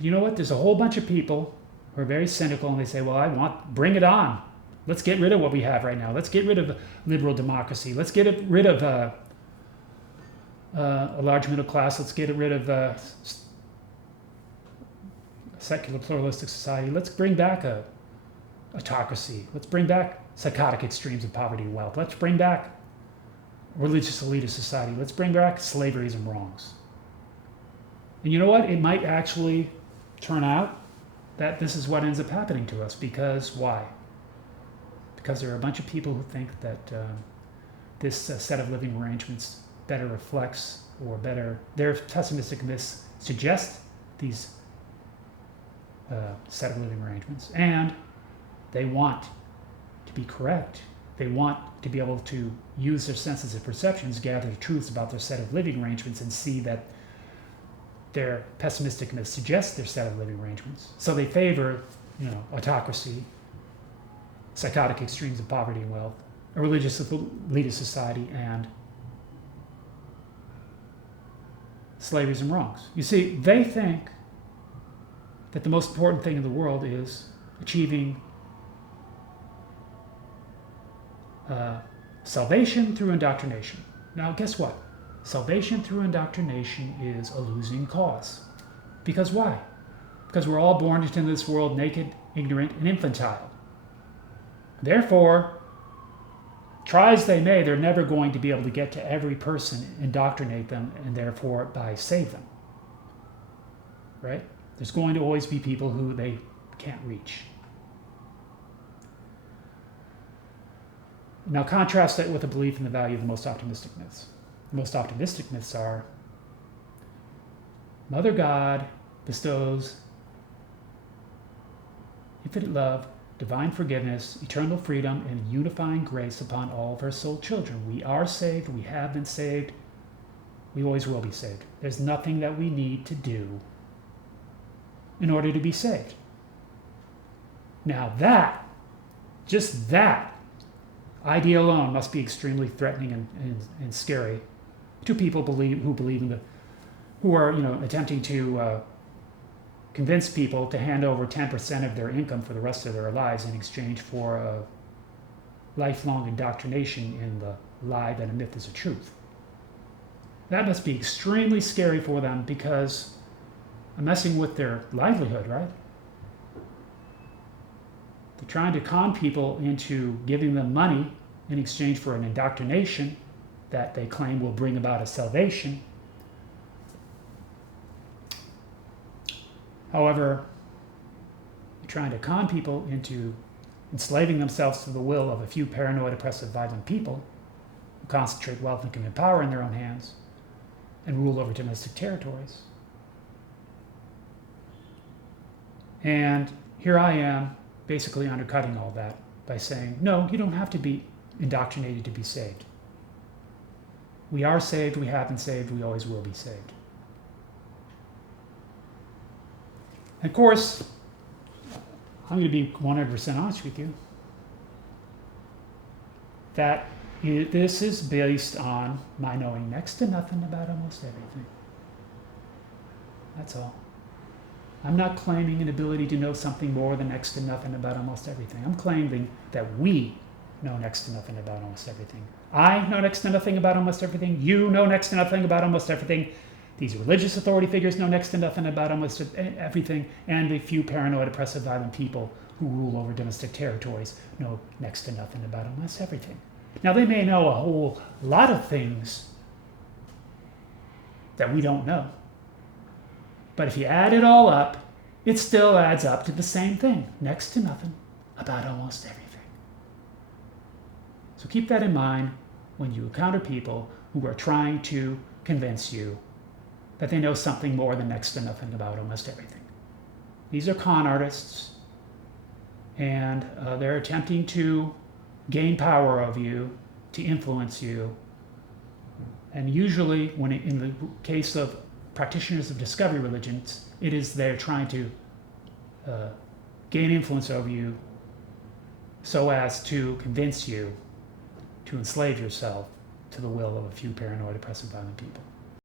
But you know what? There's a whole bunch of people who are very cynical, and they say, well, bring it on. Let's get rid of what we have right now. Let's get rid of liberal democracy. Let's get rid of a large middle class. Let's get rid of secular pluralistic society. Let's bring back a autocracy. Let's bring back psychotic extremes of poverty and wealth. Let's bring back religious elitist society. Let's bring back slaveries and wrongs. And you know what? It might actually turn out that this is what ends up happening to us. Because why? Because there are a bunch of people who think that this set of living arrangements better reflects, or better, their pessimistic myths suggest these set of living arrangements, and they want to be correct. They want to be able to use their senses and perceptions, gather the truths about their set of living arrangements, and see that their pessimistic myths suggest their set of living arrangements. So they favor, autocracy, psychotic extremes of poverty and wealth, a religious elitist society, and slaveries and wrongs. You see, they think that the most important thing in the world is achieving salvation through indoctrination. Now, guess what? Salvation through indoctrination is a losing cause. Because why? Because we're all born into this world naked, ignorant, and infantile. Therefore, try as they may, they're never going to be able to get to every person, indoctrinate them, and therefore by save them. Right? There's going to always be people who they can't reach. Now contrast that with a belief in the value of the most optimistic myths. The most optimistic myths are: Mother God bestows infinite love, divine forgiveness, eternal freedom, and unifying grace upon all of her soul children. We are saved, we have been saved, we always will be saved. There's nothing that we need to do in order to be saved. Now that, just that idea alone must be extremely threatening and scary to people who are attempting to convince people to hand over 10% of their income for the rest of their lives in exchange for a lifelong indoctrination in the lie that a myth is a truth. That must be extremely scary for them, because I'm messing with their livelihood, right? They're trying to con people into giving them money in exchange for an indoctrination that they claim will bring about a salvation. However, you're trying to con people into enslaving themselves to the will of a few paranoid, oppressive, violent people who concentrate wealth and commit power in their own hands and rule over domestic territories. And here I am basically undercutting all that by saying, no, you don't have to be indoctrinated to be saved. We are saved, we have been saved, we always will be saved. And of course, I'm going to be 100% honest with you, that this is based on my knowing next to nothing about almost everything. That's all. I'm not claiming an ability to know something more than next to nothing about almost everything. I'm claiming that we know next to nothing about almost everything. I know next to nothing about almost everything. You know next to nothing about almost everything. These religious authority figures know next to nothing about almost everything. And the few paranoid, oppressive, violent people who rule over domestic territories know next to nothing about almost everything. Now, they may know a whole lot of things that we don't know. But if you add it all up, it still adds up to the same thing. Next to nothing about almost everything. So keep that in mind when you encounter people who are trying to convince you that they know something more than next to nothing about almost everything. These are con artists, and they're attempting to gain power over you, to influence you. And usually, when in the case of practitioners of discovery religions, it is they're trying to gain influence over you so as to convince you to enslave yourself to the will of a few paranoid, oppressive, violent people.